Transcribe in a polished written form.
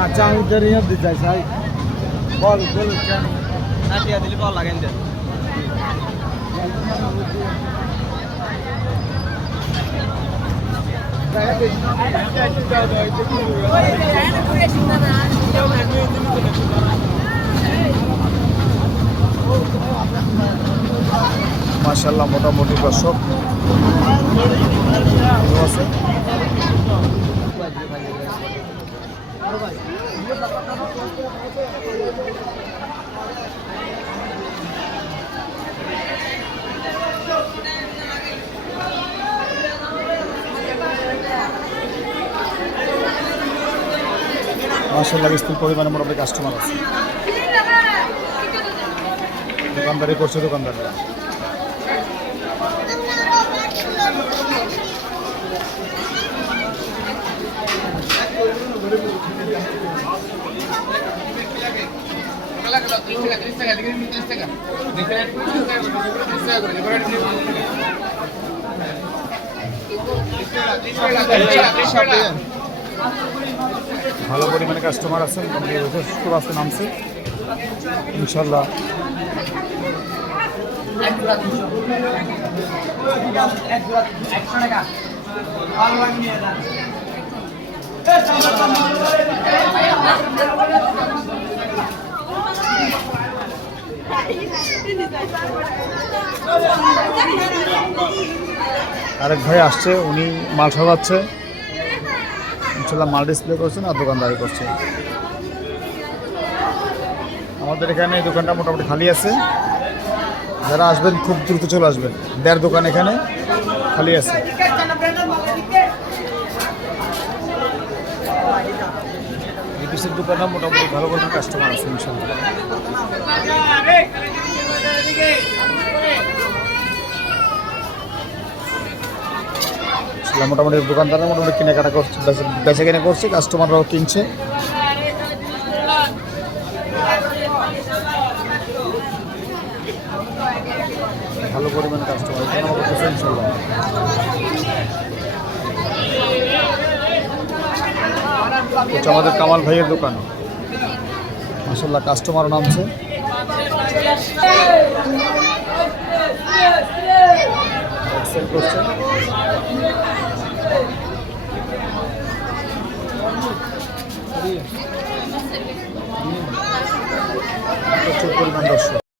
আচ্ছা আমি তো রিয়া দিতে চাই বল বল কেন না টিয়া দিলে পাওয়া লাগেন দেন মাশাআল্লাহ মোটামুটি দর্শক আছে মাশাআল্লাহ বিস্তুল পরিমাণে মোটামুটি কাস্টমার আছে দোকানদারি করছে দোকানদাররা ভালো পরিমাণে কাস্টমার আছেন যথেষ্ট আসতে নামছে ইনশাল্লাহ আরেক ভাই আসছে উনি মাল সাজাচ্ছে ইনশাল্লাহ মাল ডিসপ্লে করছেন আর দোকানদারি করছে আমাদের এখানে এই দোকানটা মোটামুটি খালি আছে যারা আসবেন খুব দ্রুত চলে আসবেন দেড় দোকান এখানে খালি আছে এই পিসের দোকানটা মোটামুটি ভালো ভালো কাস্টমার আছে ইনশাল্লাহ মোটামুটি দোকানদাররা মোটামুটি কেনাকাটা করছে বেচা কেনা করছে কাস্টমাররাও কিনছে ভালো পরিমাণে কাস্টমার ইনশাল্লাহ হচ্ছে আমাদের কামাল ভাইয়ের দোকান মাশাআল্লাহ কাস্টমার নামছে সেল করছে প্রচুর পরিমাণ দর্শক